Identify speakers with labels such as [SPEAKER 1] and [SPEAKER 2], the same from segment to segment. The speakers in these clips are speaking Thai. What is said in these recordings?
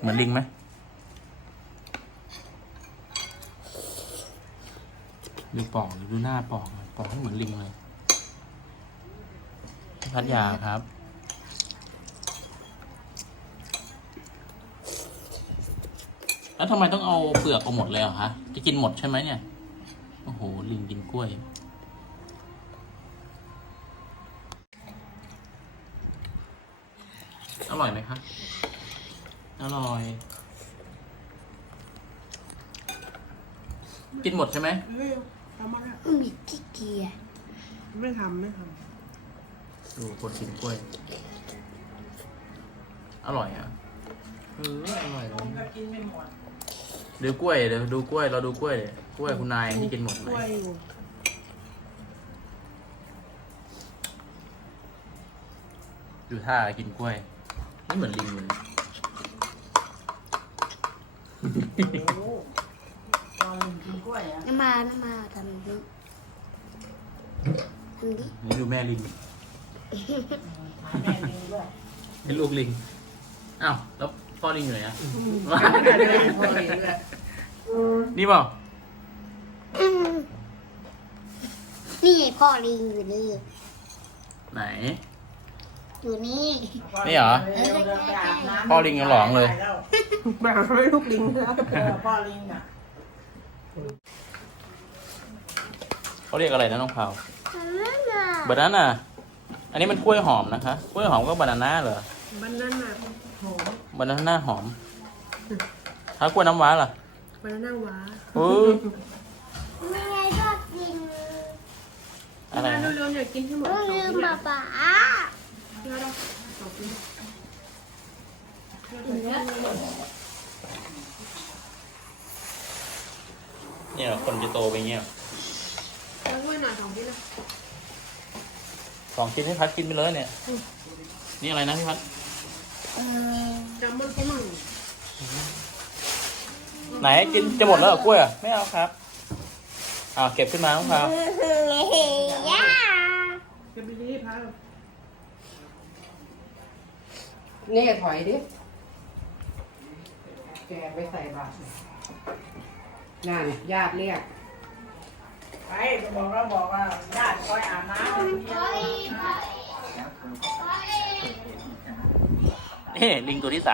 [SPEAKER 1] เหมือนลิงไหมดูปอกดูหน้าปอกให้เหมือนลิงเลยพัทยาครับแล้วทำไมต้องเอาเปลือกเอาหมดเลยเหรอคะจะกินหมดใช่ไหมเนี่ยโอ้โหลิงกินกล้วยอร่อยไหมคะอร่อยกินหมดใช่ไหม
[SPEAKER 2] ทำมาแล้ว
[SPEAKER 3] มีขี้เกียจ
[SPEAKER 2] ไม่ทำ
[SPEAKER 1] ดูคนกินกล้วยอร่อยอ่ะอร่อยเลย
[SPEAKER 2] กินไม่หมด
[SPEAKER 1] ดูกล้วยเดี๋ยวดูกล้วยเราดูกล้วยเลยกล้วยคุณนายที่กินหมดไหมดูท่ากินกล้วยนี่เหมือนลิงเลย
[SPEAKER 3] น้ำมาทำดิ
[SPEAKER 1] นี่ดูแม่ลิงนี่ลูกลิงอ้าวแล้วพ่อลิงอยู่ไหนอ่ะนี่เปล่า
[SPEAKER 3] นี่พ่อลิงอยู่นี่
[SPEAKER 1] ไหน
[SPEAKER 3] อยู่นี่
[SPEAKER 1] นี่เหรอพ่อลิงยังหลองเลย
[SPEAKER 2] แบบไม่ลูกลิงแล้วพ่อลิงอ่ะ
[SPEAKER 1] เขาเรียกอะไรนะน้องเผาบานาน่าอันนี้มันกล้วยหอมนะคะกล้วยหอมก็บานาน่าเหรอบานาน่าหอมบานาน่าหอมถ้ากล้วยน้ำว้าล่ะ
[SPEAKER 2] บานาน่าว้า
[SPEAKER 3] ไม่ไงชอบกิน
[SPEAKER 1] อะไร
[SPEAKER 2] เร็วๆอยากกินให้หมด
[SPEAKER 3] ลืมป๊า
[SPEAKER 1] เนี่ยคนจะโตไปเงี้ย
[SPEAKER 2] แล้วด้วยหน่อย2 ชิ้นนะ
[SPEAKER 1] 2 ชิ้นให้พัดกินไปเลยเนี่ยนี่อะไรนะพี่พัด
[SPEAKER 2] แซลมอนฝรั่ง
[SPEAKER 1] ไหนกินจะหมดแล้วเหรอกล้วยอ่ะไม่เอาครับเก็บขึ้นมาน้องพาว
[SPEAKER 2] เก็บไปดีพาว
[SPEAKER 4] นี่ถอยดิแกไปใส่บาตรนั่นญาติเรียก
[SPEAKER 2] ไปบอกว่าญาติคอยอาบน้ำ
[SPEAKER 1] นี่ลิงตัวที่ 3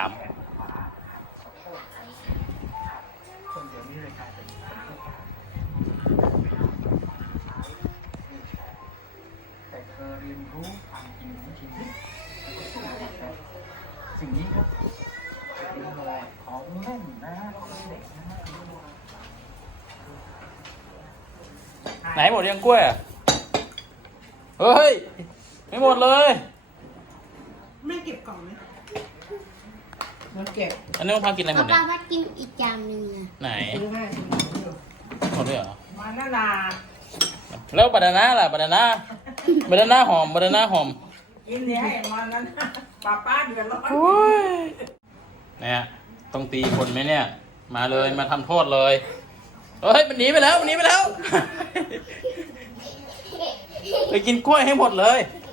[SPEAKER 5] เรียนรู้ความจริงของชีวิตสิ่งนี้ครับเป็นอะไรของเล่นนะเด็กนะ
[SPEAKER 1] ไหนหมดยังกล้วยอ่ะเฮ้ยไม่หมดเลย
[SPEAKER 2] ไม่เก็บกล่องไหม
[SPEAKER 4] มันเก็บ
[SPEAKER 1] อันนี้น้องพาวกินอะไรหมดเนี่ย
[SPEAKER 3] ป๊าพัดกินอีกจานหนึ่ง
[SPEAKER 1] ไหนหมดเลยเหรอ
[SPEAKER 2] มานานา
[SPEAKER 1] แล้วบานาน่าล่ะบานาน่าหอม
[SPEAKER 2] กินเนี่ยมานั้นป้าเดือดร้อน
[SPEAKER 1] เนี่ยต้องตีคนไหมเนี่ยมาเลยมาทำโทษเลยเฮ้ยมันหนีไปแล้วไปกินกล้วยให้หมดเลย